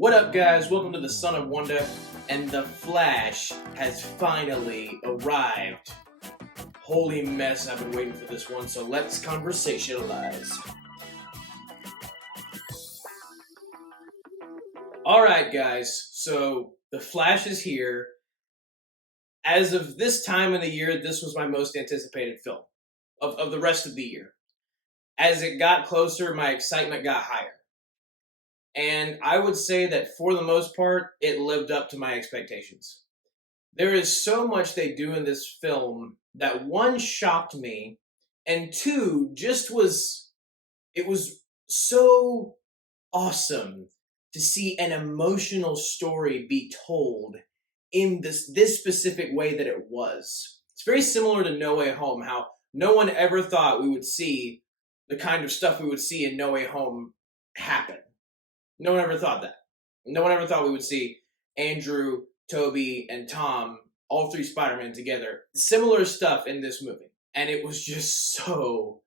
What up, guys? Welcome to the Son of Wonder, and the Flash has finally arrived. Holy mess, I've been waiting for this one, so let's conversationalize. Alright, guys, so the Flash is here. As of this time of the year, this was my most anticipated film of the rest of the year. As it got closer, my excitement got higher. And I would say that for the most part, it lived up to my expectations. There is so much they do in this film that one, shocked me, and two, it was so awesome to see an emotional story be told in this specific way that it was. It's very similar to No Way Home, how no one ever thought we would see the kind of stuff we would see in No Way Home happen. No one ever thought that. No one ever thought we would see Andrew, Toby, and Tom, all three Spider-Men together. Similar stuff in this movie. And it was just so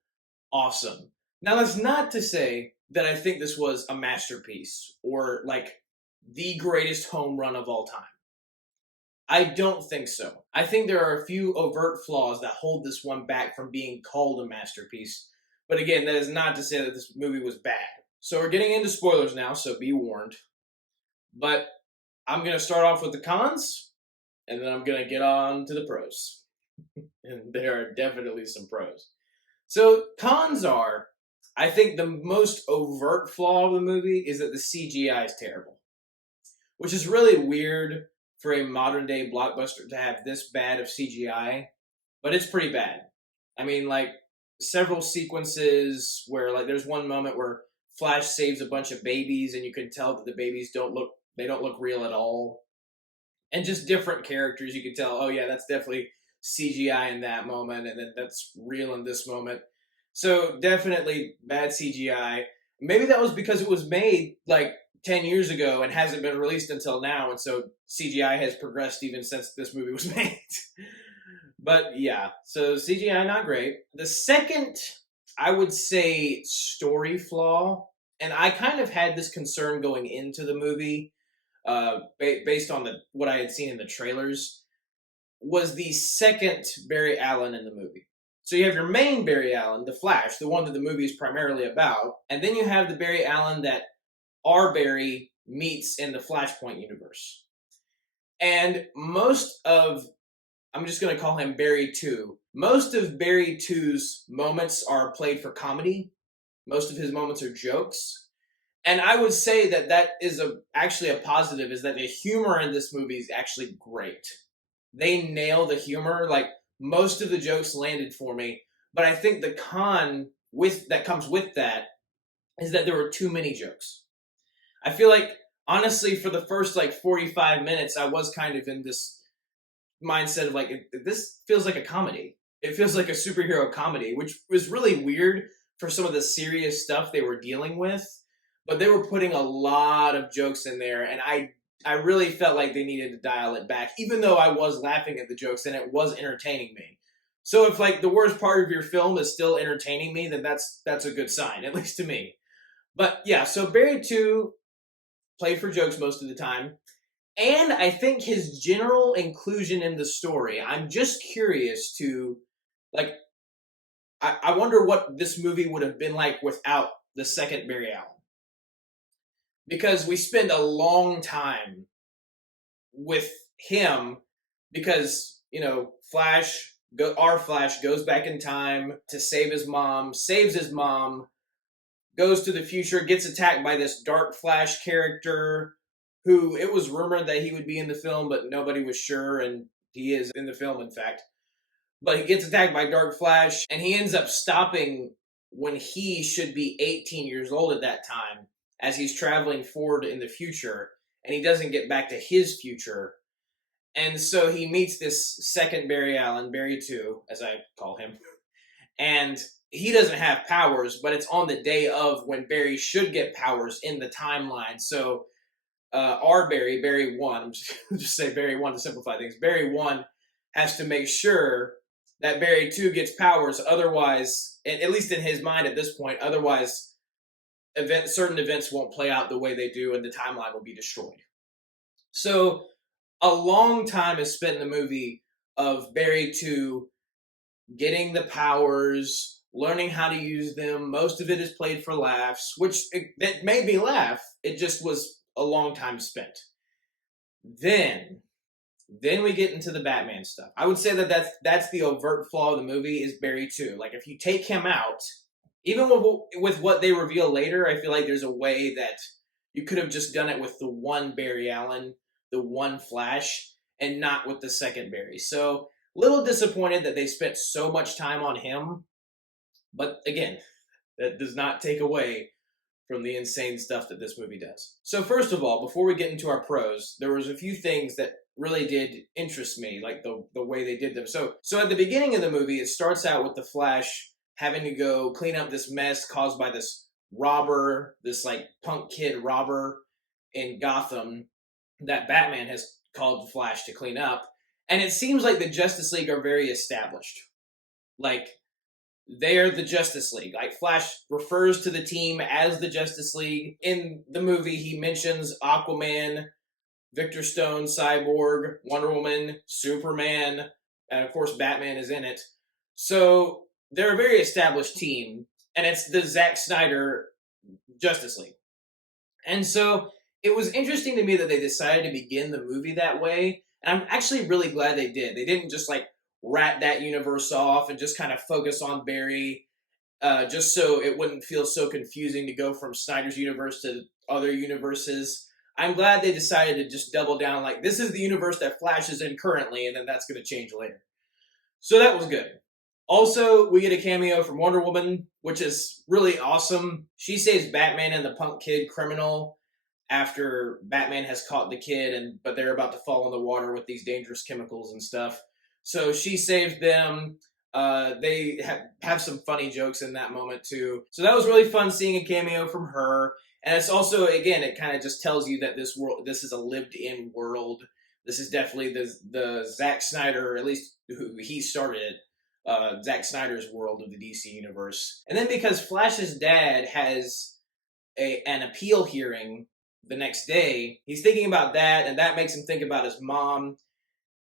awesome. Now, that's not to say that I think this was a masterpiece or like the greatest home run of all time. I don't think so. I think there are a few overt flaws that hold this one back from being called a masterpiece. But again, that is not to say that this movie was bad. So we're getting into spoilers now, so be warned. But I'm going to start off with the cons, and then I'm going to get on to the pros. And there are definitely some pros. So cons are, I think the most overt flaw of the movie is that the CGI is terrible. Which is really weird for a modern day blockbuster to have this bad of CGI, but it's pretty bad. I mean, like, several sequences where, like, there's one moment where Flash saves a bunch of babies, and you can tell that the babies don't look real at all. And just different characters, you can tell, oh yeah, that's definitely CGI in that moment, and then that's real in this moment. So definitely bad CGI. Maybe that was because it was made like 10 years ago and hasn't been released until now, and so CGI has progressed even since this movie was made. But yeah, so CGI not great. The second, I would say, story flaw, and I kind of had this concern going into the movie, based on what I had seen in the trailers, was the second Barry Allen in the movie. So you have your main Barry Allen, the Flash, the one that the movie is primarily about, and then you have the Barry Allen that our Barry meets in the Flashpoint universe. And I'm just going to call him Barry 2. Most of Barry 2's moments are played for comedy. Most of his moments are jokes. And I would say that is actually a positive, is that the humor in this movie is actually great. They nail the humor. Like, most of the jokes landed for me. But I think the con that comes with that is that there were too many jokes. I feel like, honestly, for the first, 45 minutes, I was kind of in this mindset of, this feels like a comedy. It feels like a superhero comedy, which was really weird for some of the serious stuff they were dealing with. But they were putting a lot of jokes in there, and I really felt like they needed to dial it back, even though I was laughing at the jokes and it was entertaining me. So if, the worst part of your film is still entertaining me, then that's a good sign, at least to me. But yeah, so Barry 2 played for jokes most of the time. And I think his general inclusion in the story, I'm just curious to, I wonder what this movie would have been like without the second Barry Allen. Because we spend a long time with him because, our Flash goes back in time to save his mom, saves his mom, goes to the future, gets attacked by this Dark Flash character who it was rumored that he would be in the film, but nobody was sure, and he is in the film, in fact. But he gets attacked by Dark Flash, and he ends up stopping when he should be 18 years old at that time, as he's traveling forward in the future, and he doesn't get back to his future. And so he meets this second Barry Allen, Barry 2, as I call him, and he doesn't have powers, but it's on the day of when Barry should get powers in the timeline. So our Barry 1, I'm just say Barry 1 to simplify things, Barry 1 has to make sure that Barry 2 gets powers, otherwise, at least in his mind at this point, otherwise certain events won't play out the way they do, and the timeline will be destroyed. So a long time is spent in the movie of Barry 2 getting the powers, learning how to use them. Most of it is played for laughs, which that made me laugh. It just was a long time spent. Then we get into the Batman stuff. I would say that that's the overt flaw of the movie is Barry 2. Like, if you take him out, even with what they reveal later, I feel like there's a way that you could have just done it with the one Barry Allen, the one Flash, and not with the second Barry. So, little disappointed that they spent so much time on him. But again, that does not take away from the insane stuff that this movie does. So first of all, before we get into our pros, there was a few things that really did interest me, like the way they did them. So at the beginning of the movie, it starts out with the Flash having to go clean up this mess caused by this robber, this like punk kid robber in Gotham that Batman has called the Flash to clean up. And it seems like the Justice League are very established. Like, they're the Justice League. Like, Flash refers to the team as the Justice League. In the movie, he mentions Aquaman, Victor Stone, Cyborg, Wonder Woman, Superman, and of course Batman is in it. So they're a very established team, and it's the Zack Snyder Justice League. And so it was interesting to me that they decided to begin the movie that way, and I'm actually really glad they did. They didn't just like rat that universe off and just kind of focus on Barry, just so it wouldn't feel so confusing to go from Snyder's universe to other universes. I'm glad they decided to just double down, like, this is the universe that Flash is in currently, and then that's going to change later. So that was good. Also, we get a cameo from Wonder Woman, which is really awesome. She saves Batman and the punk kid criminal after Batman has caught the kid, but they're about to fall in the water with these dangerous chemicals and stuff. So she saves them. They have some funny jokes in that moment too. So that was really fun seeing a cameo from her. And it's also, again, it kind of just tells you that this is a lived-in world. This is definitely the Zack Snyder, at least who he started it, Zack Snyder's world of the DC universe. And then because Flash's dad has an appeal hearing the next day, he's thinking about that, and that makes him think about his mom,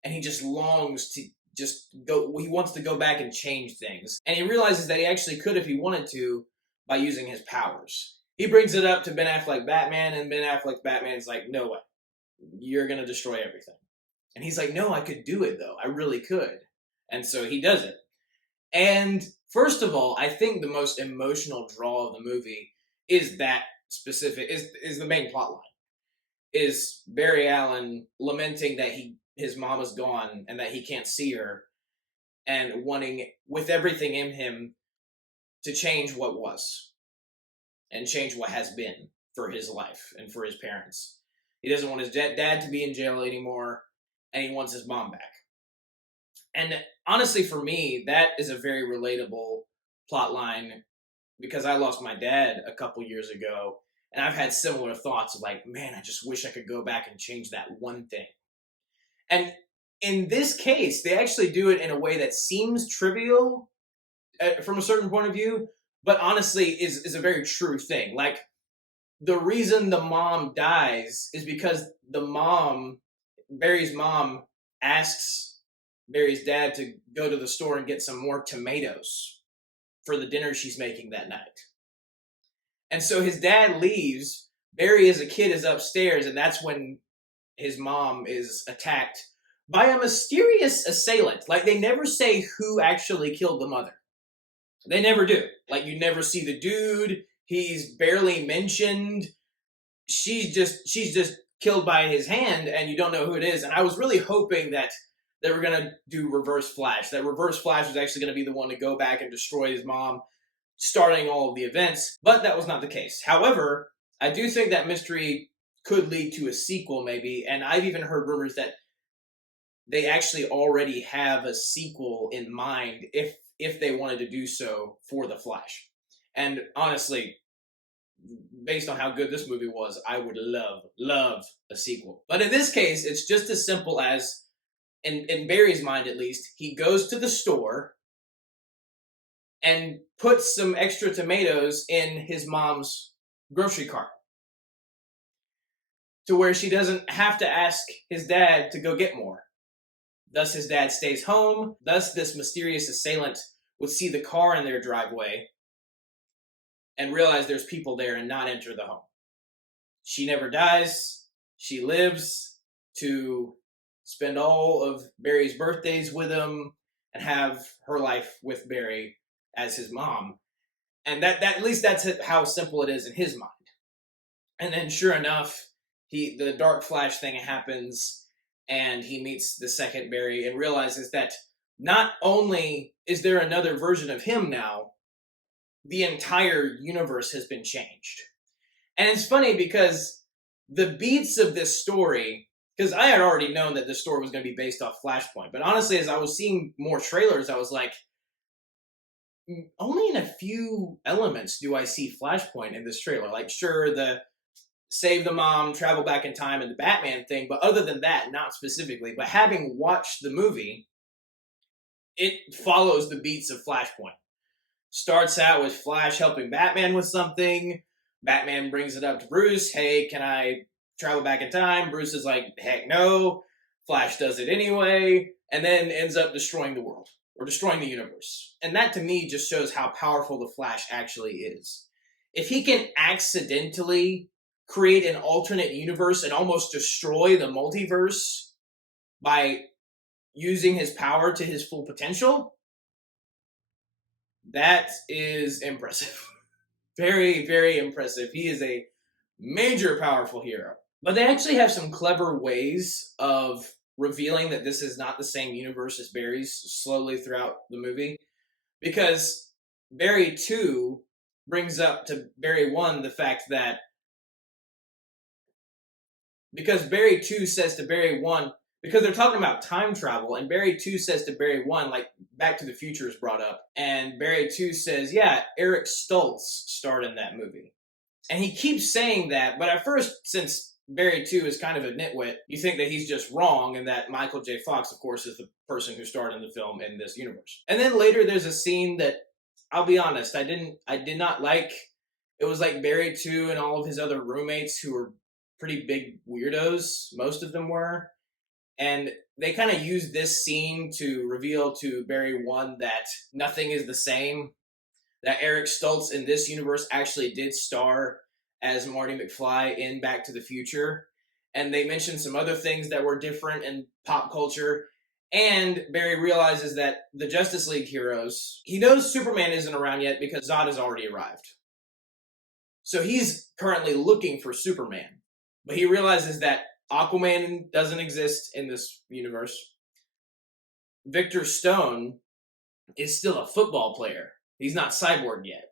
and he just longs to just go, he wants to go back and change things. And he realizes that he actually could if he wanted to by using his powers. He brings it up to Ben Affleck Batman, and Ben Affleck Batman's like, no way, you're going to destroy everything. And he's like, no, I could do it though, I really could. And so he does it. And first of all, I think the most emotional draw of the movie is that specific, is the main plot line. Is Barry Allen lamenting that his mom is gone and that he can't see her, and wanting with everything in him to change what was and change what has been for his life and for his parents. He doesn't want his dad to be in jail anymore, and he wants his mom back. And honestly, for me, that is a very relatable plot line, because I lost my dad a couple years ago, and I've had similar thoughts of like, man, I just wish I could go back and change that one thing. And in this case, they actually do it in a way that seems trivial from a certain point of view, but honestly is a very true thing. Like, the reason the mom dies is because Barry's mom, asks Barry's dad to go to the store and get some more tomatoes for the dinner she's making that night. And so his dad leaves. Barry as a kid is upstairs, and that's when his mom is attacked by a mysterious assailant. Like, they never say who actually killed the mother. They never do. Like, you never see the dude. He's barely mentioned. She's just killed by his hand, and you don't know who it is. And I was really hoping that they were going to do Reverse Flash. That Reverse Flash was actually going to be the one to go back and destroy his mom, starting all of the events. But that was not the case. However, I do think that mystery could lead to a sequel, maybe. And I've even heard rumors that they actually already have a sequel in mind if they wanted to do so for The Flash. And honestly, based on how good this movie was, I would love a sequel. But in this case, it's just as simple as, in Barry's mind at least, he goes to the store and puts some extra tomatoes in his mom's grocery cart to where she doesn't have to ask his dad to go get more. Thus, his dad stays home. Thus, this mysterious assailant would see the car in their driveway and realize there's people there and not enter the home. She never dies. She lives to spend all of Barry's birthdays with him and have her life with Barry as his mom. And that at least that's how simple it is in his mind. And then sure enough, the Dark Flash thing happens, and he meets the second Barry and realizes that not only is there another version of him now, the entire universe has been changed. And it's funny because the beats of this story, because I had already known that this story was going to be based off Flashpoint, but honestly, as I was seeing more trailers, I was like, only in a few elements do I see Flashpoint in this trailer. Like, sure, the save the mom, travel back in time, and the Batman thing, but other than that, not specifically. But having watched the movie, it follows the beats of Flashpoint. Starts out with Flash helping Batman with something. Batman brings it up to Bruce. Hey, can I travel back in time? Bruce is like, heck no. Flash does it anyway, and then ends up destroying the world, or destroying the universe. And that, to me, just shows how powerful the Flash actually is. If he can accidentally create an alternate universe and almost destroy the multiverse by using his power to his full potential, that is impressive. Very, very impressive. He is a major powerful hero. But they actually have some clever ways of revealing that this is not the same universe as Barry's slowly throughout the movie. Because Barry 2 brings up to Barry 1 the fact that because Barry 2 says to Barry 1, because they're talking about time travel, and Barry 2 says to Barry 1, like, Back to the Future is brought up, and Barry 2 says, yeah, Eric Stoltz starred in that movie. And he keeps saying that, but at first, since Barry 2 is kind of a nitwit, you think that he's just wrong, and that Michael J. Fox, of course, is the person who starred in the film in this universe. And then later there's a scene that, I'll be honest, I did not like. It was like Barry 2 and all of his other roommates who were pretty big weirdos, most of them were. And they kind of used this scene to reveal to Barry 1 that nothing is the same. That Eric Stoltz in this universe actually did star as Marty McFly in Back to the Future. And they mentioned some other things that were different in pop culture. And Barry realizes that the Justice League heroes, he knows Superman isn't around yet because Zod has already arrived. So he's currently looking for Superman. But he realizes that Aquaman doesn't exist in this universe. Victor Stone is still a football player. He's not Cyborg yet.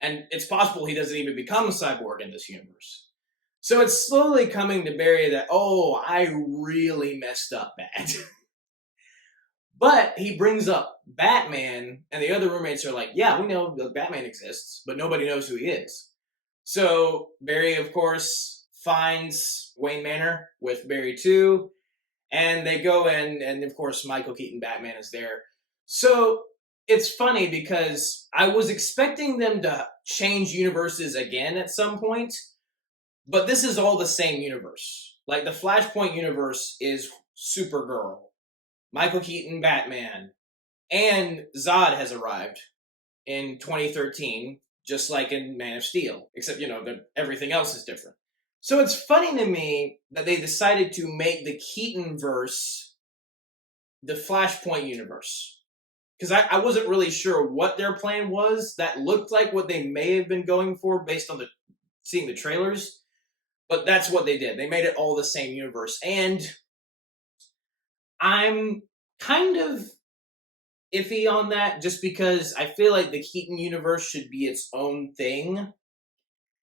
And it's possible he doesn't even become a Cyborg in this universe. So it's slowly coming to Barry that, oh, I really messed up bad. But he brings up Batman, and the other roommates are like, yeah, we know that Batman exists, but nobody knows who he is. So Barry, of course, finds Wayne Manor with Barry 2, and they go in, and of course Michael Keaton Batman is there. So it's funny because I was expecting them to change universes again at some point, but this is all the same universe. Like, the Flashpoint universe is Supergirl, Michael Keaton Batman, and Zod has arrived in 2013, just like in Man of Steel, except, everything else is different. So it's funny to me that they decided to make the Keaton-verse the Flashpoint universe. Because I wasn't really sure what their plan was. That looked like what they may have been going for based on seeing the trailers. But that's what they did. They made it all the same universe. And I'm kind of iffy on that just because I feel like the Keaton universe should be its own thing.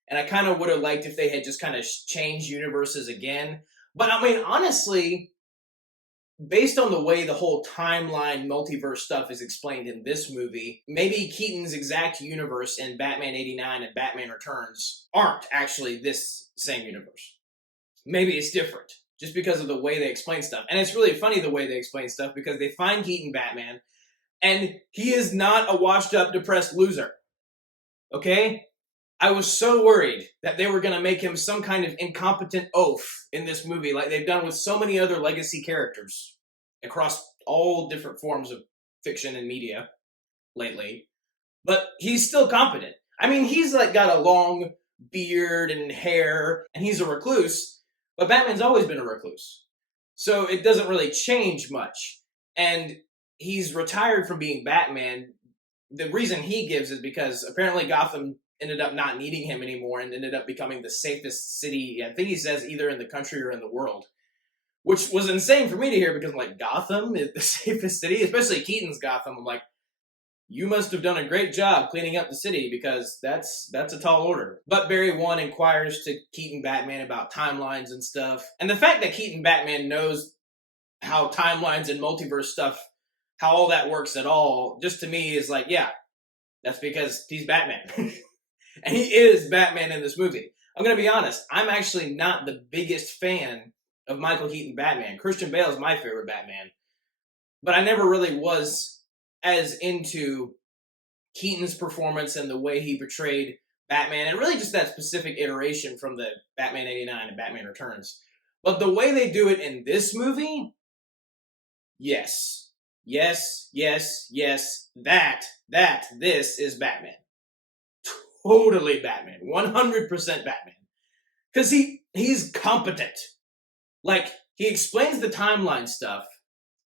And I kind of would have liked if they had just kind of changed universes again. But I mean, honestly, based on the way the whole timeline multiverse stuff is explained in this movie, maybe Keaton's exact universe in Batman 89 and Batman Returns aren't actually this same universe. Maybe it's different, just because of the way they explain stuff. And it's really funny the way they explain stuff, because they find Keaton Batman, and he is not a washed-up, depressed loser. Okay? I was so worried that they were going to make him some kind of incompetent oaf in this movie, like they've done with so many other legacy characters across all different forms of fiction and media lately. But he's still competent. I mean, he's like got a long beard and hair, and he's a recluse, but Batman's always been a recluse. So it doesn't really change much. And he's retired from being Batman. The reason he gives is because apparently Gotham ended up not needing him anymore and ended up becoming the safest city, I think he says, either in the country or in the world. Which was insane for me to hear because I'm like, Gotham is the safest city? Especially Keaton's Gotham. I'm like, you must have done a great job cleaning up the city because that's a tall order. But Barry 1 inquires to Keaton Batman about timelines and stuff. And the fact that Keaton Batman knows how timelines and multiverse stuff, how all that works at all, just to me is like, yeah, that's because he's Batman. And he is Batman in this movie. I'm going to be honest, I'm actually not the biggest fan of Michael Keaton Batman. Christian Bale is my favorite Batman. But I never really was as into Keaton's performance and the way he portrayed Batman, and really just that specific iteration from the Batman 89 and Batman Returns. But the way they do it in this movie, yes. Yes, yes, yes, this is Batman. Totally Batman. 100% Batman. Because he's competent. Like, he explains the timeline stuff,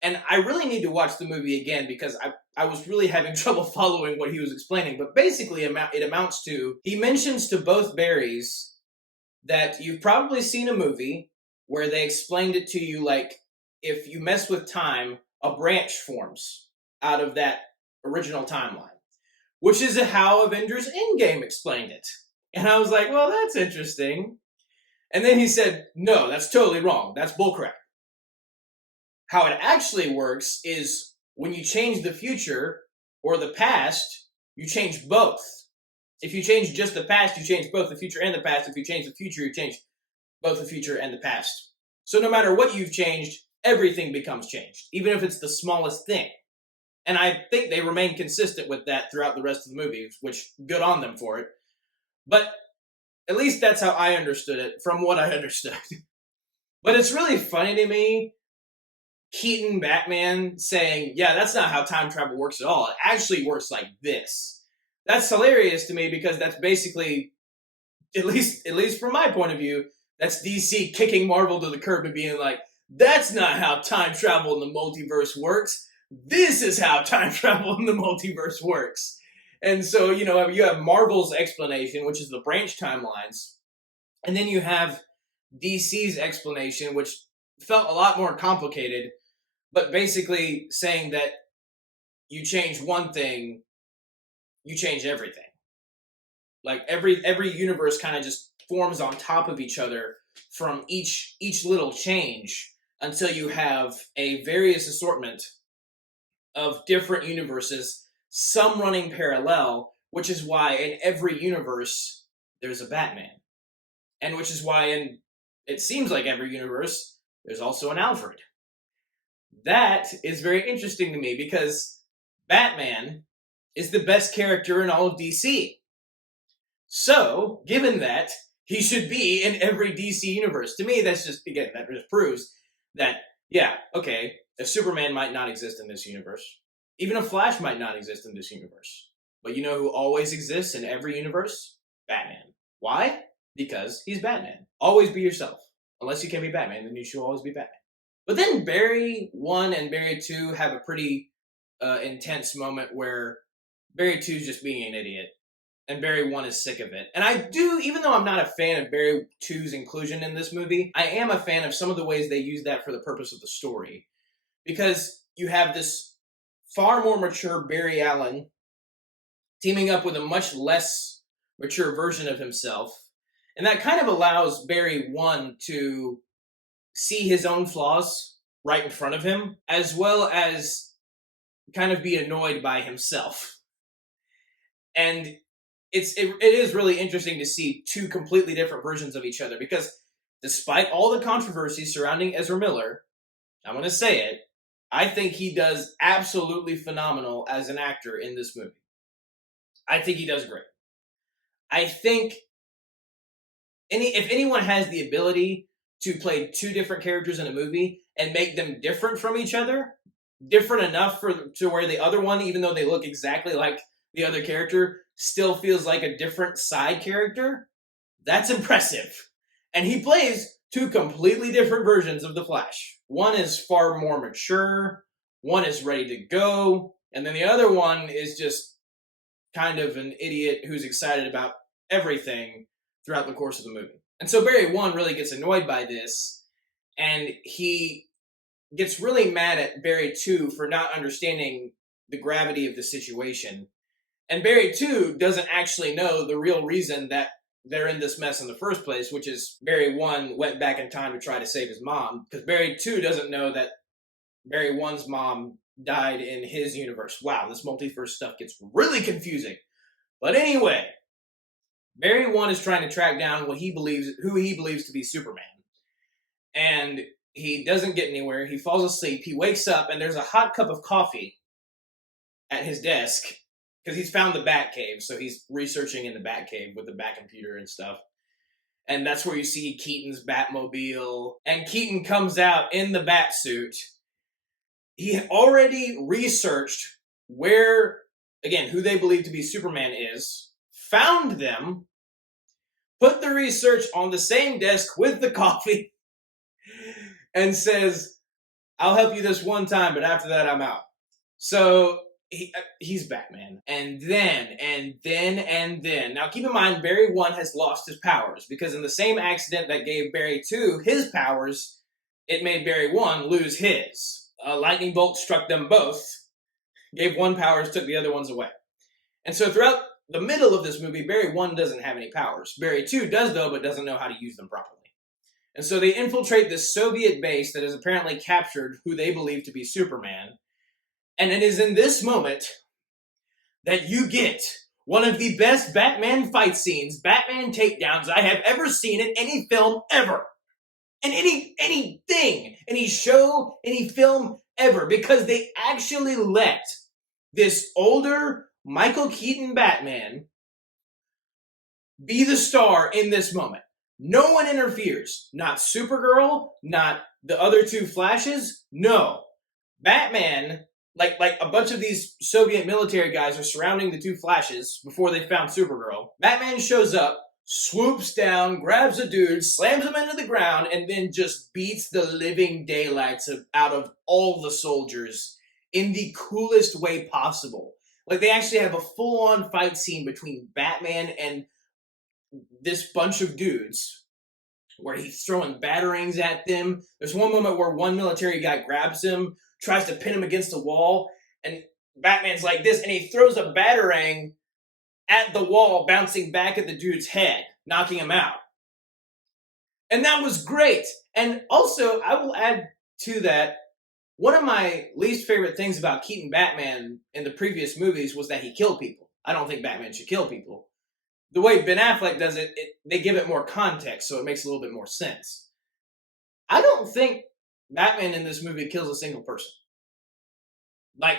and I really need to watch the movie again because I was really having trouble following what he was explaining. But basically, it amounts to, he mentions to both Barrys that you've probably seen a movie where they explained it to you like, if you mess with time, a branch forms out of that original timeline. Which is how Avengers Endgame explained it. And I was like, well, that's interesting. And then he said, no, that's totally wrong. That's bullcrap. How it actually works is when you change the future or the past, you change both. If you change just the past, you change both the future and the past. If you change the future, you change both the future and the past. So no matter what you've changed, everything becomes changed, even if it's the smallest thing. And I think they remain consistent with that throughout the rest of the movie, which good on them for it. But at least that's how I understood it, from what I understood. But it's really funny to me, Keaton Batman saying, yeah, that's not how time travel works at all. It actually works like this. That's hilarious to me because that's basically, at least from my point of view, that's DC kicking Marvel to the curb and being like, that's not how time travel in the multiverse works. This is how time travel in the multiverse works. And so, you have Marvel's explanation, which is the branch timelines. And then you have DC's explanation, which felt a lot more complicated, but basically saying that you change one thing, you change everything. Like every universe kind of just forms on top of each other from each little change until you have a various assortment of different universes, some running parallel, which is why in every universe there's a Batman. And which is why in, it seems like every universe, there's also an Alfred. That is very interesting to me because Batman is the best character in all of DC. So, given that, he should be in every DC universe. To me, that's just, again, that just proves that, yeah, okay, a Superman might not exist in this universe. Even a Flash might not exist in this universe. But you know who always exists in every universe? Batman. Why? Because he's Batman. Always be yourself. Unless you can be Batman, then you should always be Batman. But then Barry 1 and Barry 2 have a pretty intense moment where Barry 2 is just being an idiot. And Barry 1 is sick of it. And I do, even though I'm not a fan of Barry 2's inclusion in this movie, I am a fan of some of the ways they use that for the purpose of the story. Because you have this far more mature Barry Allen teaming up with a much less mature version of himself. And that kind of allows Barry 1 to see his own flaws right in front of him, as well as kind of be annoyed by himself. And it is really interesting to see two completely different versions of each other, because despite all the controversy surrounding Ezra Miller, I'm going to say it, I think he does absolutely phenomenal as an actor in this movie. I think he does great. I think if anyone has the ability to play two different characters in a movie and make them different from each other, different enough to where the other one, even though they look exactly like the other character, still feels like a different side character, that's impressive. And he plays two completely different versions of the Flash. One is far more mature, one is ready to go, and then the other one is just kind of an idiot who's excited about everything throughout the course of the movie. And so Barry 1 really gets annoyed by this, and he gets really mad at Barry 2 for not understanding the gravity of the situation. And Barry 2 doesn't actually know the real reason that they're in this mess in the first place, which is Barry 1 went back in time to try to save his mom, because Barry 2 doesn't know that Barry 1's mom died in his universe. Wow, this multiverse stuff gets really confusing. But anyway, Barry 1 is trying to track down who he believes to be Superman. And he doesn't get anywhere. He falls asleep. He wakes up, and there's a hot cup of coffee at his desk, because he's found the Batcave, so he's researching in the Batcave with the Batcomputer and stuff. And that's where you see Keaton's Batmobile. And Keaton comes out in the Batsuit. He already researched where, again, who they believe to be Superman is, found them, put the research on the same desk with the coffee, and says, I'll help you this one time, but after that, I'm out. So he's Batman. And then. Now, keep in mind, Barry 1 has lost his powers, because in the same accident that gave Barry 2 his powers, it made Barry 1 lose his. A lightning bolt struck them both, gave one powers, took the other ones away. And so throughout the middle of this movie, Barry 1 doesn't have any powers. Barry 2 does, though, but doesn't know how to use them properly. And so they infiltrate this Soviet base that has apparently captured who they believe to be Superman. And it is in this moment that you get one of the best Batman fight scenes, Batman takedowns I have ever seen in any film ever. In anything, any show, any film ever. Because they actually let this older Michael Keaton Batman be the star in this moment. No one interferes. Not Supergirl, not the other two Flashes. No. Batman, like a bunch of these Soviet military guys are surrounding the two Flashes before they found Supergirl. Batman shows up, swoops down, grabs a dude, slams him into the ground, and then just beats the living daylights out of all the soldiers in the coolest way possible. Like, they actually have a full-on fight scene between Batman and this bunch of dudes where he's throwing batarangs at them. There's one moment where one military guy grabs him, tries to pin him against a wall, and Batman's like this, and he throws a batarang at the wall, bouncing back at the dude's head, knocking him out. And that was great. And also, I will add to that, one of my least favorite things about Keaton Batman in the previous movies was that he killed people. I don't think Batman should kill people. The way Ben Affleck does it, they give it more context, so it makes a little bit more sense. I don't think Batman in this movie kills a single person. Like,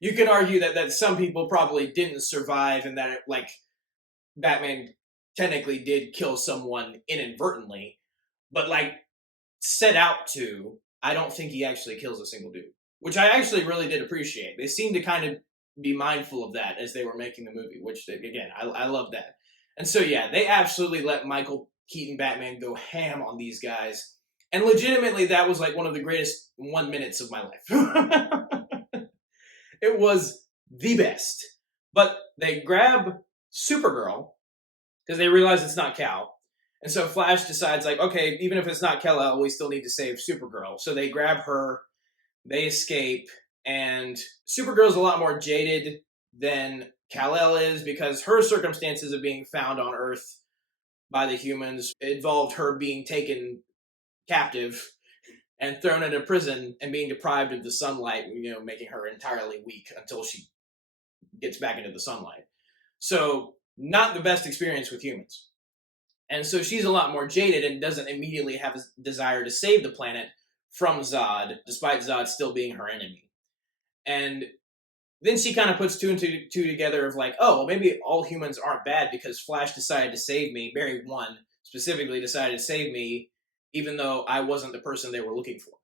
you can argue that some people probably didn't survive, and that, Batman technically did kill someone inadvertently, but, set out to, I don't think he actually kills a single dude. Which I actually really did appreciate. They seemed to kind of be mindful of that as they were making the movie, which, again, I love that. And so, yeah, they absolutely let Michael Keaton Batman go ham on these guys. And legitimately, that was, one of the greatest 1 minutes of my life. It was the best. But they grab Supergirl, because they realize it's not Kal. And so Flash decides, okay, even if it's not Kal-El, we still need to save Supergirl. So they grab her, they escape, and Supergirl's a lot more jaded than Kal-El is, because her circumstances of being found on Earth by the humans involved her being taken captive and thrown into prison and being deprived of the sunlight, making her entirely weak until she gets back into the sunlight. So, not the best experience with humans. And so she's a lot more jaded and doesn't immediately have a desire to save the planet from Zod, despite Zod still being her enemy. And then she kind of puts two and two together of like, oh, well, maybe all humans aren't bad because Flash decided to save me. Barry 1 specifically decided to save me, even though I wasn't the person they were looking for.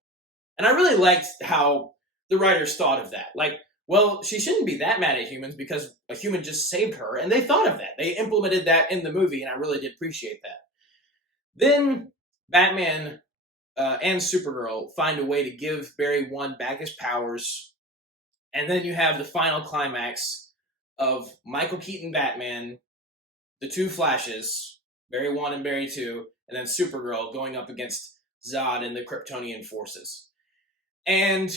And I really liked how the writers thought of that. Like, well, she shouldn't be that mad at humans because a human just saved her. And they thought of that. They implemented that in the movie, and I really did appreciate that. Then Batman and Supergirl find a way to give Barry 1 back his powers. And then you have the final climax of Michael Keaton Batman, the two Flashes, Barry 1 and Barry 2, and then Supergirl going up against Zod and the Kryptonian forces. And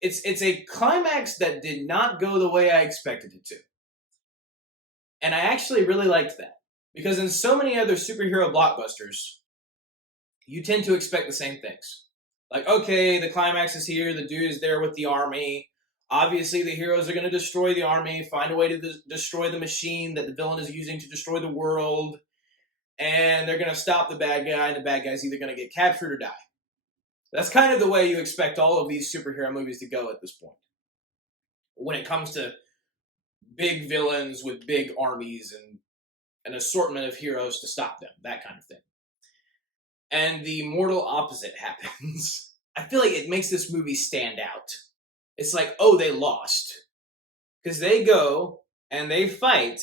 it's a climax that did not go the way I expected it to. And I actually really liked that. Because in so many other superhero blockbusters, you tend to expect the same things. Like, okay, the climax is here, the dude is there with the army. Obviously, the heroes are going to destroy the army, find a way to destroy the machine that the villain is using to destroy the world, and they're going to stop the bad guy, and the bad guy's either going to get captured or die. That's kind of the way you expect all of these superhero movies to go at this point. When it comes to big villains with big armies and an assortment of heroes to stop them, that kind of thing. And the mortal opposite happens. I feel like it makes this movie stand out. It's like, oh, they lost. Because they go and they fight.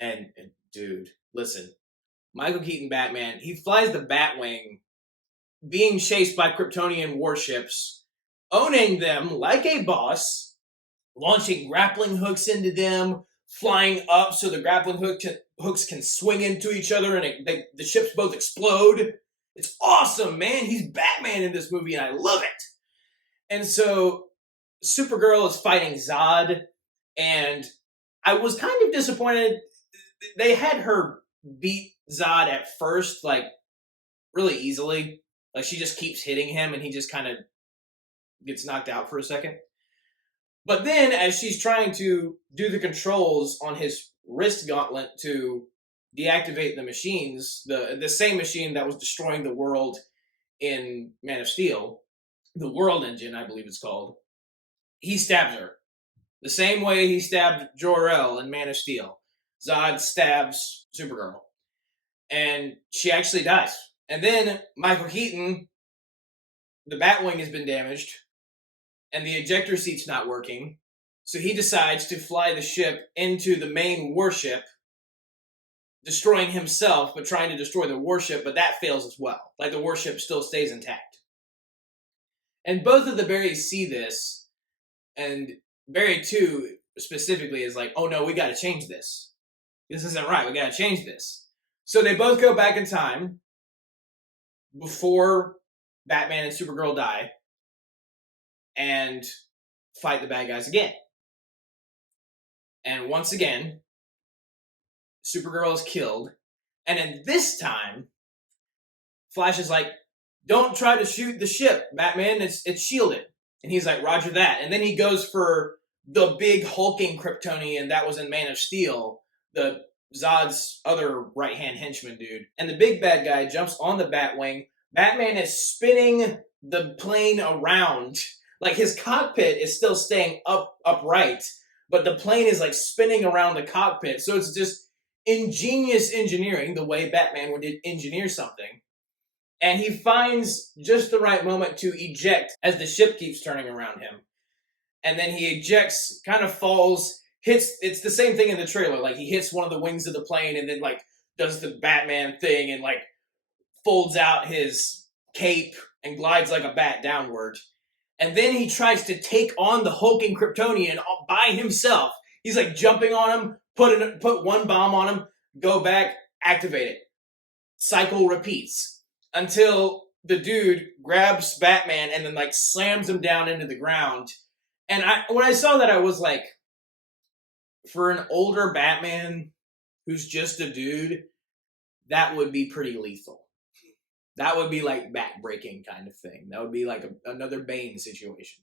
And dude, listen. Michael Keaton Batman, he flies the Batwing, being chased by Kryptonian warships, owning them like a boss, launching grappling hooks into them, flying up so the grappling hooks can swing into each other and the ships both explode. It's awesome, man. He's Batman in this movie, and I love it. And so Supergirl is fighting Zod, and I was kind of disappointed. They had her beat Zod at first, like, really easily. Like, she just keeps hitting him, and he just kind of gets knocked out for a second. But then, as she's trying to do the controls on his wrist gauntlet to deactivate the machines, the same machine that was destroying the world in Man of Steel, the World Engine, I believe it's called, he stabs her. The same way he stabbed Jor-El in Man of Steel. Zod stabs Supergirl. And she actually dies. And then Michael Keaton, the Batwing has been damaged, and the ejector seat's not working, so he decides to fly the ship into the main warship, destroying himself, but trying to destroy the warship, but that fails as well. Like, the warship still stays intact. And both of the Barrys see this, and Barry 2 specifically is like, oh no, we gotta change this. This isn't right, we gotta change this. So they both go back in time, before Batman and Supergirl die, and fight the bad guys again. And once again, Supergirl is killed. And at this time, Flash is like, don't try to shoot the ship, Batman, it's shielded. And he's like, roger that. And then he goes for the big hulking Kryptonian that was in Man of Steel, the Zod's other right-hand henchman dude. And the big bad guy jumps on the Batwing. Batman is spinning the plane around. Like, his cockpit is still staying upright, but the plane is like spinning around the cockpit. So it's just ingenious engineering, the way Batman would engineer something. And he finds just the right moment to eject as the ship keeps turning around him. And then he ejects, kind of falls, hits, it's the same thing in the trailer. Like, he hits one of the wings of the plane and then, like, does the Batman thing and, like, folds out his cape and glides like a bat downward. And then he tries to take on the hulking Kryptonian by himself. He's, like, jumping on him, put one bomb on him, go back, activate it. Cycle repeats. Until the dude grabs Batman and then, like, slams him down into the ground. And when I saw that, I was like, for an older Batman who's just a dude, that would be pretty lethal. That would be like back-breaking kind of thing. That would be like another Bane situation.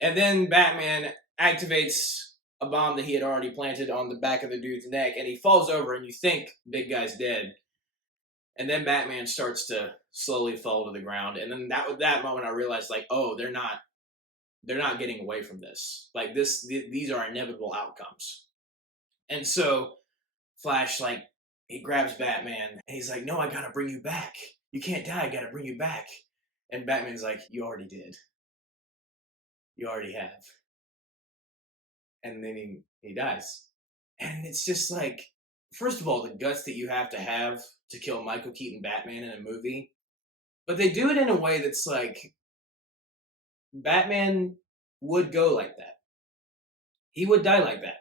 And then Batman activates a bomb that he had already planted on the back of the dude's neck, and he falls over, and you think big guy's dead. And then Batman starts to slowly fall to the ground. And then that moment I realized, like, oh, they're not they're not getting away from this. Like these are inevitable outcomes. And so Flash, like, he grabs Batman and he's like, no, I gotta bring you back. You can't die, I gotta bring you back. And Batman's like, you already did. You already have. And then he dies. And it's just like, first of all, the guts that you have to kill Michael Keaton Batman in a movie. But they do it in a way that's like, Batman would go like that. He would die like that.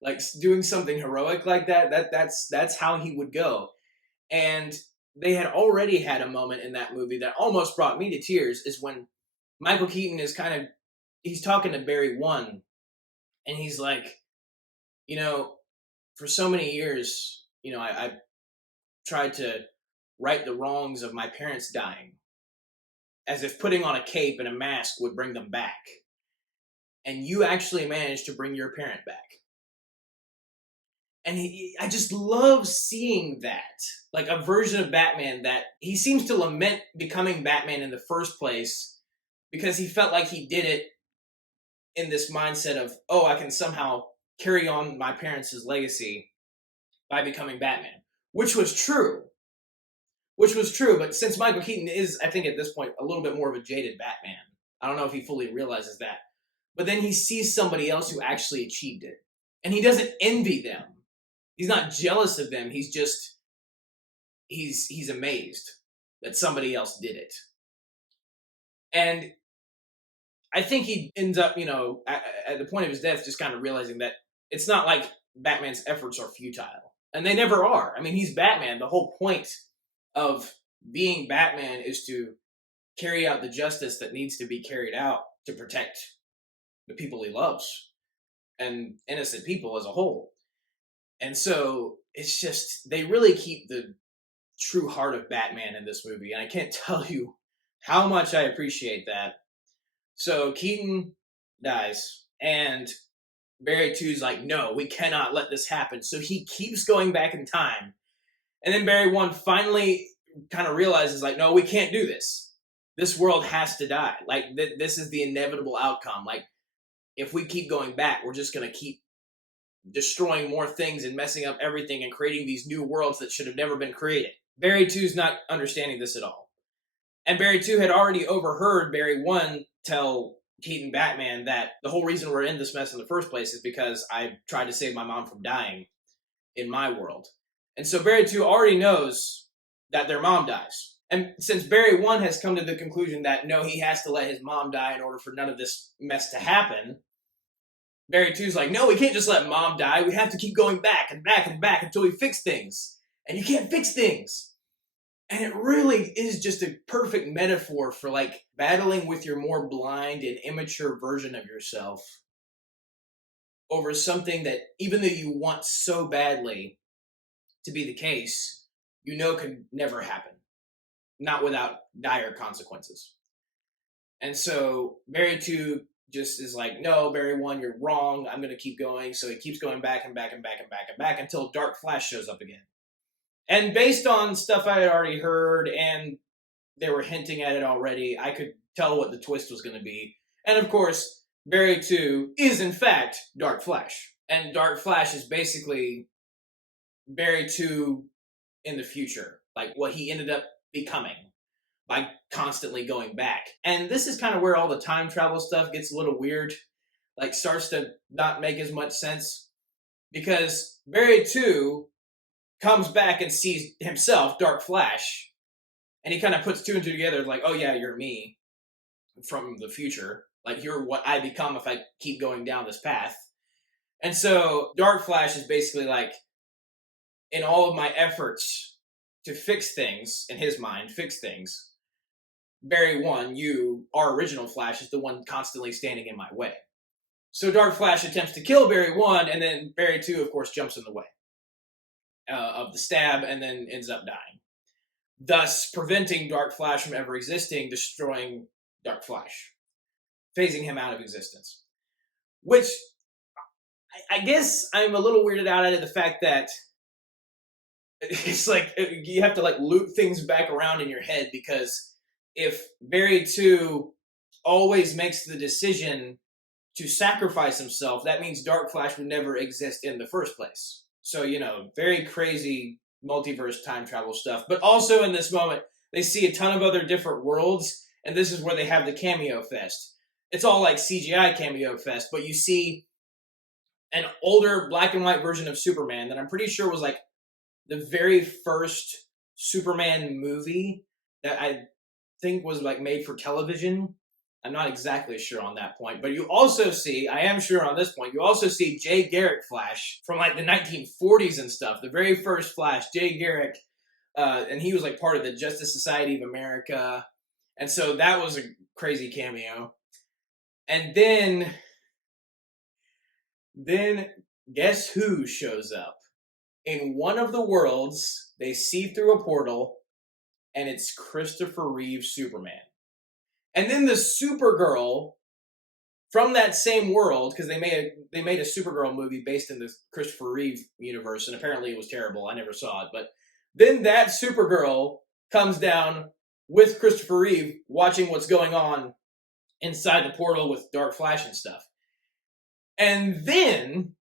Like doing something heroic like that's how he would go. And they had already had a moment in that movie that almost brought me to tears, is when Michael Keaton is he's talking to Barry One, and he's like, for so many years, I tried to right the wrongs of my parents dying, as if putting on a cape and a mask would bring them back. And you actually managed to bring your parent back. And I just love seeing that. Like a version of Batman that he seems to lament becoming Batman in the first place, because he felt like he did it in this mindset of, oh, I can somehow carry on my parents' legacy by becoming Batman. Which was true. But since Michael Keaton is, I think at this point, a little bit more of a jaded Batman, I don't know if he fully realizes that. But then he sees somebody else who actually achieved it. And he doesn't envy them. He's not jealous of them. He's just, he's amazed that somebody else did it. And I think he ends up, at the point of his death, just kind of realizing that it's not like Batman's efforts are futile. And they never are. I mean, he's Batman. The whole point of being Batman is to carry out the justice that needs to be carried out to protect the people he loves and innocent people as a whole. And so it's just, they really keep the true heart of Batman in this movie. And I can't tell you how much I appreciate that. So Keaton dies, and Barry 2's like, no, we cannot let this happen. So he keeps going back in time. And then Barry 1 finally kind of realizes, like, no, we can't do this. This world has to die. Like, this is the inevitable outcome. Like, if we keep going back, we're just going to keep destroying more things and messing up everything and creating these new worlds that should have never been created. Barry 2's not understanding this at all. And Barry 2 had already overheard Barry 1 tell Keaton Batman that the whole reason we're in this mess in the first place is because I tried to save my mom from dying in my world. And so Barry 2 already knows that their mom dies. And since Barry 1 has come to the conclusion that no, he has to let his mom die in order for none of this mess to happen, Barry 2's like, no, we can't just let mom die. We have to keep going back and back and back until we fix things. And you can't fix things. And it really is just a perfect metaphor for like battling with your more blind and immature version of yourself over something that, even though you want so badly to be the case, could never happen. Not without dire consequences. And so Barry 2 just is like, no, Barry 1, you're wrong. I'm going to keep going. So he keeps going back and back and back and back and back until Dark Flash shows up again. And based on stuff I had already heard, and they were hinting at it already, I could tell what the twist was going to be. And of course, Barry 2 is in fact Dark Flash. And Dark Flash is basically Barry 2 in the future. Like what he ended up becoming by constantly going back. And this is kind of where all the time travel stuff gets a little weird. Like starts to not make as much sense. Because Barry 2 comes back and sees himself, Dark Flash, and he kind of puts two and two together, like, oh yeah, you're me from the future. Like, you're what I become if I keep going down this path. And so Dark Flash is basically like, in all of my efforts to fix things, in his mind, Barry 1, our original Flash, is the one constantly standing in my way. So Dark Flash attempts to kill Barry 1, and then Barry 2, of course, jumps in the way of the stab, and then ends up dying. Thus, preventing Dark Flash from ever existing, destroying Dark Flash. Phasing him out of existence. Which, I guess I'm a little weirded out at the fact that it's like, you have to like loop things back around in your head, because if Barry 2 always makes the decision to sacrifice himself, that means Dark Flash would never exist in the first place. So, very crazy multiverse time travel stuff. But also in this moment, they see a ton of other different worlds, and this is where they have the cameo fest. It's all like CGI cameo fest, but you see an older black and white version of Superman that I'm pretty sure was like the very first Superman movie that I think was like made for television. I'm not exactly sure on that point, but you also see, I am sure on this point, you also see Jay Garrick Flash from like the 1940s and stuff. The very first Flash, Jay Garrick, and he was like part of the Justice Society of America. And so that was a crazy cameo. And then guess who shows up? In one of the worlds, they see through a portal, and it's Christopher Reeve Superman. And then the Supergirl from that same world, because they made a Supergirl movie based in the Christopher Reeve universe, and apparently it was terrible. I never saw it, but then that Supergirl comes down with Christopher Reeve, watching what's going on inside the portal with Dark Flash and stuff. And then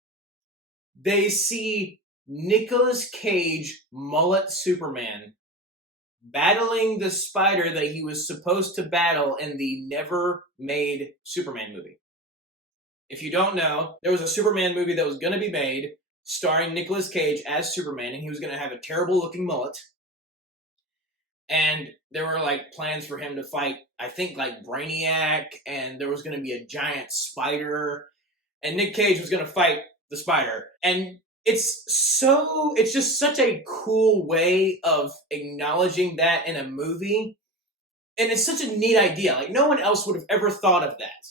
they see Nicolas Cage mullet Superman battling the spider that he was supposed to battle in the never-made Superman movie. If you don't know, there was a Superman movie that was going to be made starring Nicolas Cage as Superman, and he was going to have a terrible-looking mullet. And there were, like, plans for him to fight, I think, like, Brainiac, and there was going to be a giant spider, and Nick Cage was going to fight the spider. And it's just such a cool way of acknowledging that in a movie. And it's such a neat idea. Like, no one else would have ever thought of that.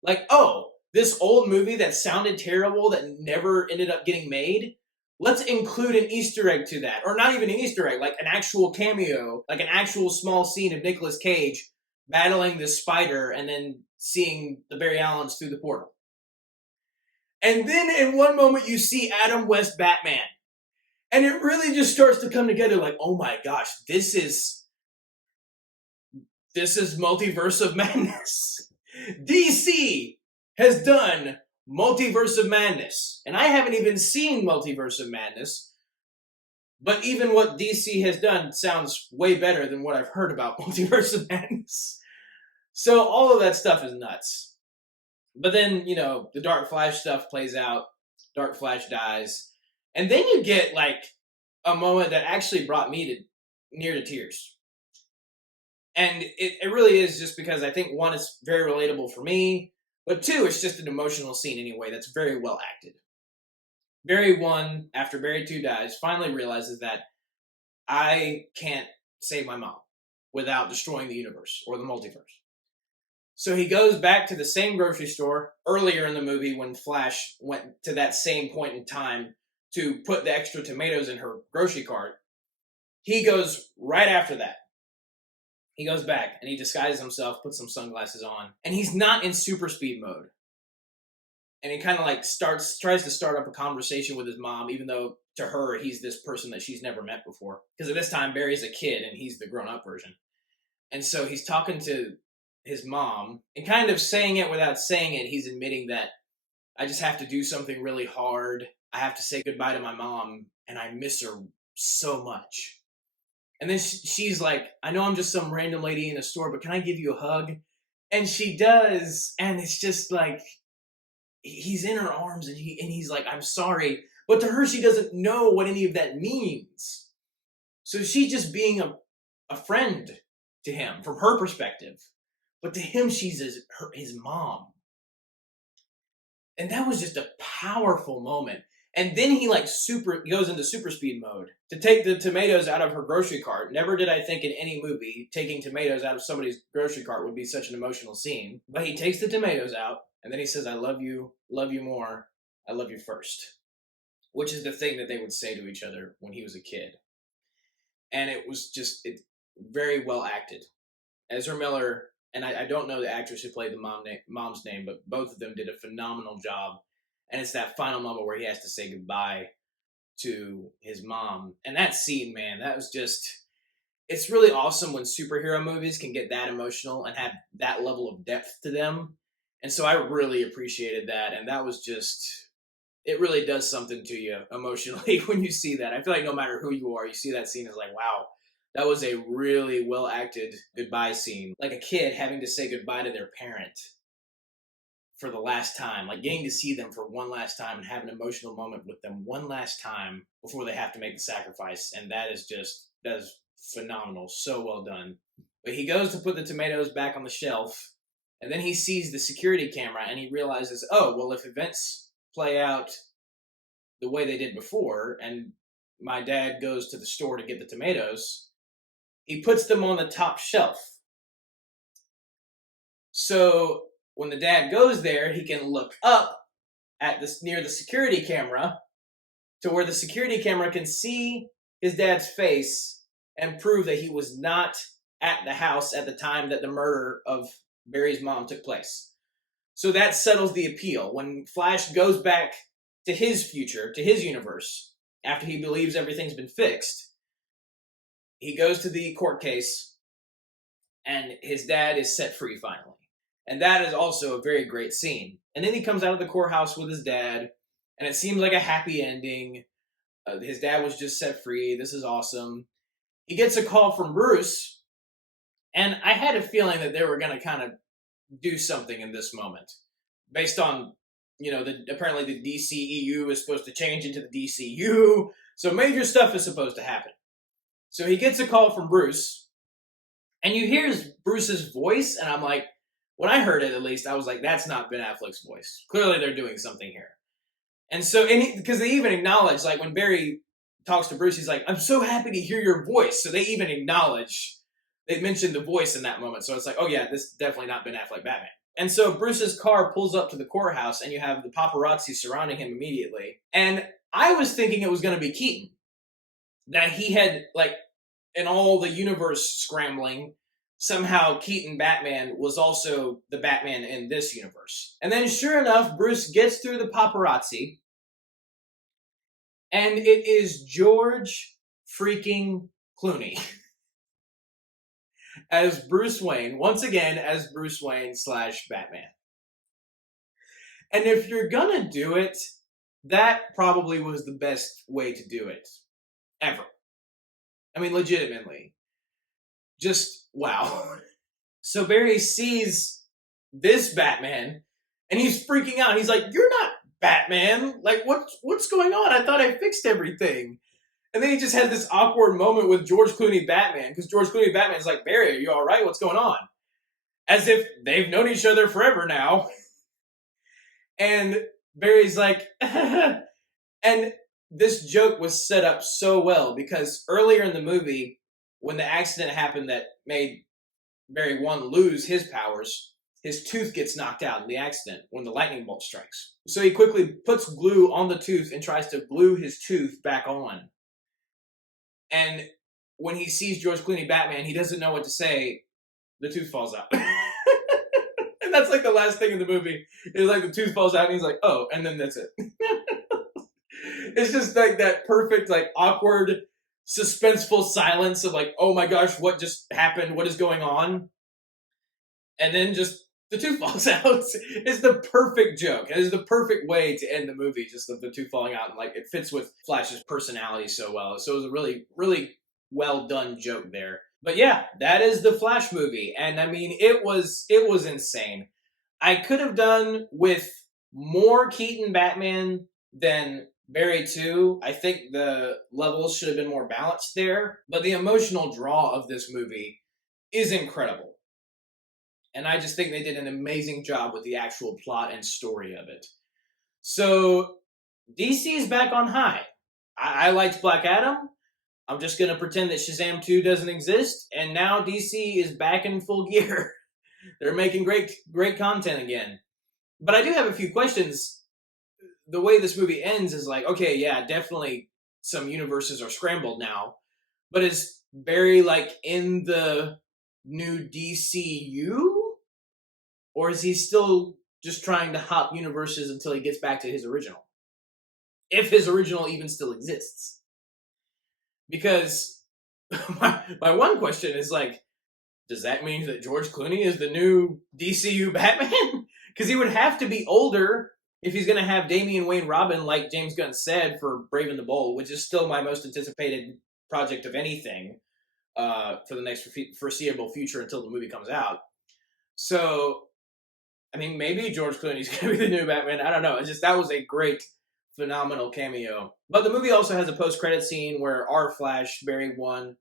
Like, oh, this old movie that sounded terrible that never ended up getting made, let's include an Easter egg to that. Or not even an Easter egg, like an actual cameo, like an actual small scene of Nicolas Cage battling this spider and then seeing the Barry Allens through the portal. And then in one moment you see Adam West Batman. And it really just starts to come together like, oh my gosh, this is Multiverse of Madness. DC has done Multiverse of Madness. And I haven't even seen Multiverse of Madness. But even what DC has done sounds way better than what I've heard about Multiverse of Madness. So all of that stuff is nuts. But then, the Dark Flash stuff plays out. Dark Flash dies. And then you get, like, a moment that actually brought me near to tears. And it really is just because I think, one, it's very relatable for me. But two, it's just an emotional scene anyway that's very well acted. Barry 1, after Barry 2 dies, finally realizes that I can't save my mom without destroying the universe or the multiverse. So he goes back to the same grocery store earlier in the movie when Flash went to that same point in time to put the extra tomatoes in her grocery cart. He goes right after that. He goes back and he disguises himself, puts some sunglasses on, and he's not in super speed mode. And he kind of like tries to start up a conversation with his mom, even though to her he's this person that she's never met before. Because at this time Barry's a kid and he's the grown-up version. And so he's talking to his mom, and kind of saying it without saying it, he's admitting that I just have to do something really hard. I have to say goodbye to my mom, and I miss her so much. And then she's like, I know I'm just some random lady in a store, but can I give you a hug? And she does, and it's just like, he's in her arms, and he's like, I'm sorry. But to her, she doesn't know what any of that means. So she's just being a friend to him, from her perspective. But to him, she's his mom. And that was just a powerful moment. And then he goes into super speed mode to take the tomatoes out of her grocery cart. Never did I think in any movie taking tomatoes out of somebody's grocery cart would be such an emotional scene. But he takes the tomatoes out, and then he says, I love you more, I love you first. Which is the thing that they would say to each other when he was a kid. And it was just very well acted. Ezra Miller, and I don't know the actress who played the mom's name, but both of them did a phenomenal job. And it's that final moment where he has to say goodbye to his mom. And that scene, man, that was just, it's really awesome when superhero movies can get that emotional and have that level of depth to them. And so I really appreciated that. And that was just, it really does something to you emotionally when you see that. I feel like no matter who you are, you see that scene as like, wow, that was a really well acted goodbye scene. Like a kid having to say goodbye to their parent for the last time, like getting to see them for one last time and have an emotional moment with them one last time before they have to make the sacrifice. And that is phenomenal. So well done. But he goes to put the tomatoes back on the shelf, and then he sees the security camera and he realizes, oh, well, if events play out the way they did before and my dad goes to the store to get the tomatoes, he puts them on the top shelf. So when the dad goes there, he can look up at this near the security camera to where the security camera can see his dad's face and prove that he was not at the house at the time that the murder of Barry's mom took place. So that settles the appeal. When Flash goes back to his future, to his universe, after he believes everything's been fixed, he goes to the court case and his dad is set free finally. And that is also a very great scene. And then he comes out of the courthouse with his dad, and it seems like a happy ending. His dad was just set free. This is awesome. He gets a call from Bruce, and I had a feeling that they were going to kind of do something in this moment. Based on, apparently the DCEU is supposed to change into the DCU, so major stuff is supposed to happen. So he gets a call from Bruce, and you hear Bruce's voice, and I'm like, when I heard it, at least, I was like, that's not Ben Affleck's voice. Clearly, they're doing something here. And so, because they even acknowledge, like, when Barry talks to Bruce, he's like, I'm so happy to hear your voice. So they even acknowledge, they mentioned the voice in that moment. So it's like, oh yeah, this is definitely not Ben Affleck Batman. And so Bruce's car pulls up to the courthouse, and you have the paparazzi surrounding him immediately. And I was thinking it was going to be Keaton. That he had, like, in all the universe scrambling, somehow Keaton Batman was also the Batman in this universe. And then sure enough, Bruce gets through the paparazzi, and it is George freaking Clooney as Bruce Wayne, once again as Bruce Wayne / Batman. And if you're gonna do it, that probably was the best way to do it ever. I mean, legitimately. Just, wow. So Barry sees this Batman, and he's freaking out. He's like, you're not Batman. Like, what's going on? I thought I fixed everything. And then he just had this awkward moment with George Clooney Batman, because George Clooney Batman's like, Barry, are you all right? What's going on? As if they've known each other forever now. And Barry's like, and this joke was set up so well, because earlier in the movie, when the accident happened that made Barry 1 lose his powers, his tooth gets knocked out in the accident when the lightning bolt strikes. So he quickly puts glue on the tooth and tries to glue his tooth back on. And when he sees George Clooney Batman, he doesn't know what to say. The tooth falls out. And that's like the last thing in the movie. It's like the tooth falls out and he's like, oh, and then that's it. It's just like that perfect, like, awkward, suspenseful silence of like, oh my gosh, what just happened? What is going on? And then just the tooth falls out. It's the perfect joke. It is the perfect way to end the movie, just the tooth falling out. And like, it fits with Flash's personality so well. So it was a really, really well done joke there. But yeah, that is the Flash movie. And I mean, it was insane. I could have done with more Keaton Batman than Barry 2. I think the levels should have been more balanced there, but the emotional draw of this movie is incredible. And I just think they did an amazing job with the actual plot and story of it. So, DC is back on high. I liked Black Adam. I'm just going to pretend that Shazam 2 doesn't exist, and now DC is back in full gear. They're making great content again. But I do have a few questions. The way this movie ends is like, okay, yeah, definitely some universes are scrambled now. But is Barry, like, in the new DCU? Or is he still just trying to hop universes until he gets back to his original? If his original even still exists. Because my one question is like, does that mean that George Clooney is the new DCU Batman? Because he would have to be older if he's going to have Damian Wayne Robin, like James Gunn said, for Brave and the Bold, which is still my most anticipated project of anything for the next foreseeable future until the movie comes out. So, I mean, maybe George Clooney's going to be the new Batman. I don't know. It's just that was a great, phenomenal cameo. But the movie also has a post-credit scene where our Flash, Barry One,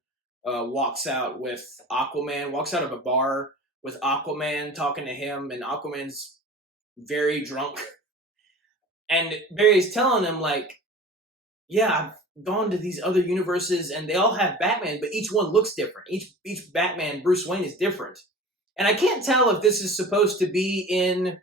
walks out with Aquaman, walks out of a bar with Aquaman talking to him, and Aquaman's very drunk. And Barry's telling him, like, yeah, I've gone to these other universes and they all have Batman, but each one looks different. Each Batman, Bruce Wayne, is different. And I can't tell if this is supposed to be in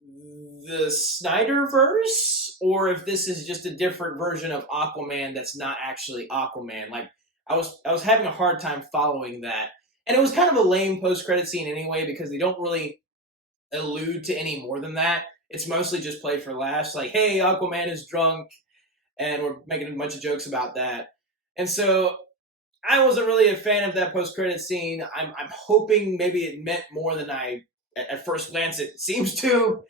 the Snyderverse or if this is just a different version of Aquaman that's not actually Aquaman. Like, I was having a hard time following that. And it was kind of a lame post-credit scene anyway because they don't really allude to any more than that. It's mostly just played for laughs, like, hey, Aquaman is drunk, and we're making a bunch of jokes about that. And so I wasn't really a fan of that post-credit scene. I'm hoping maybe it meant more than at first glance, it seems to.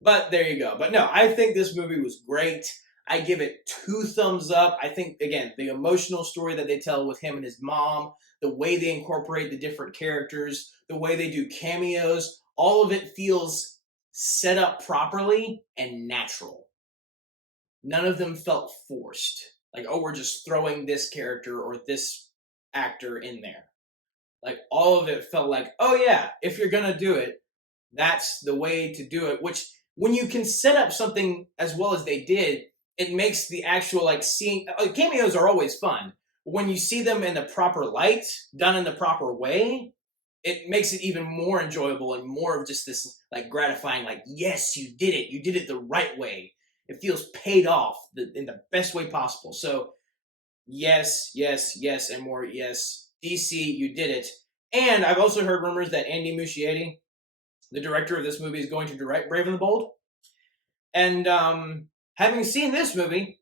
But there you go. But no, I think this movie was great. I give it 2 thumbs up. I think, again, the emotional story that they tell with him and his mom, the way they incorporate the different characters, the way they do cameos, all of it feels set up properly and natural. None of them felt forced. Like, oh, we're just throwing this character or this actor in there. Like, all of it felt like, oh yeah, if you're gonna do it, that's the way to do it. Which, when you can set up something as well as they did, it makes the actual, like, seeing cameos are always fun. When you see them in the proper light, done in the proper way, it makes it even more enjoyable and more of just this, like, gratifying, like, yes, you did it the right way. It feels paid off in the best way possible. So, yes, yes, yes, and more yes. DC, you did it. And I've also heard rumors that Andy Muschietti, the director of this movie, is going to direct Brave and the Bold. And having seen this movie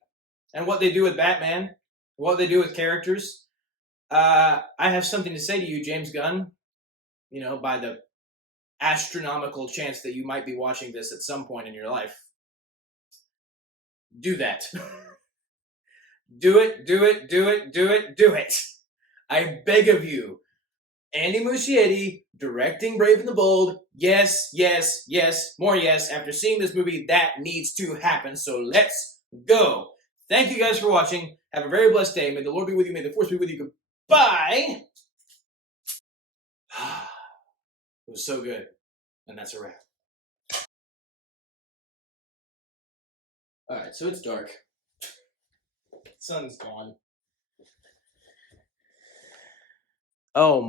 and what they do with Batman, what they do with characters, I have something to say to you, James Gunn. You know, by the astronomical chance that you might be watching this at some point in your life. Do that. Do it, do it, do it, do it, do it. I beg of you. Andy Muschietti directing Brave and the Bold. Yes, yes, yes, more yes. After seeing this movie, that needs to happen. So let's go. Thank you guys for watching. Have a very blessed day. May the Lord be with you. May the Force be with you. Goodbye. It was so good. And that's a wrap. Alright, so it's dark. Sun's gone. Oh my.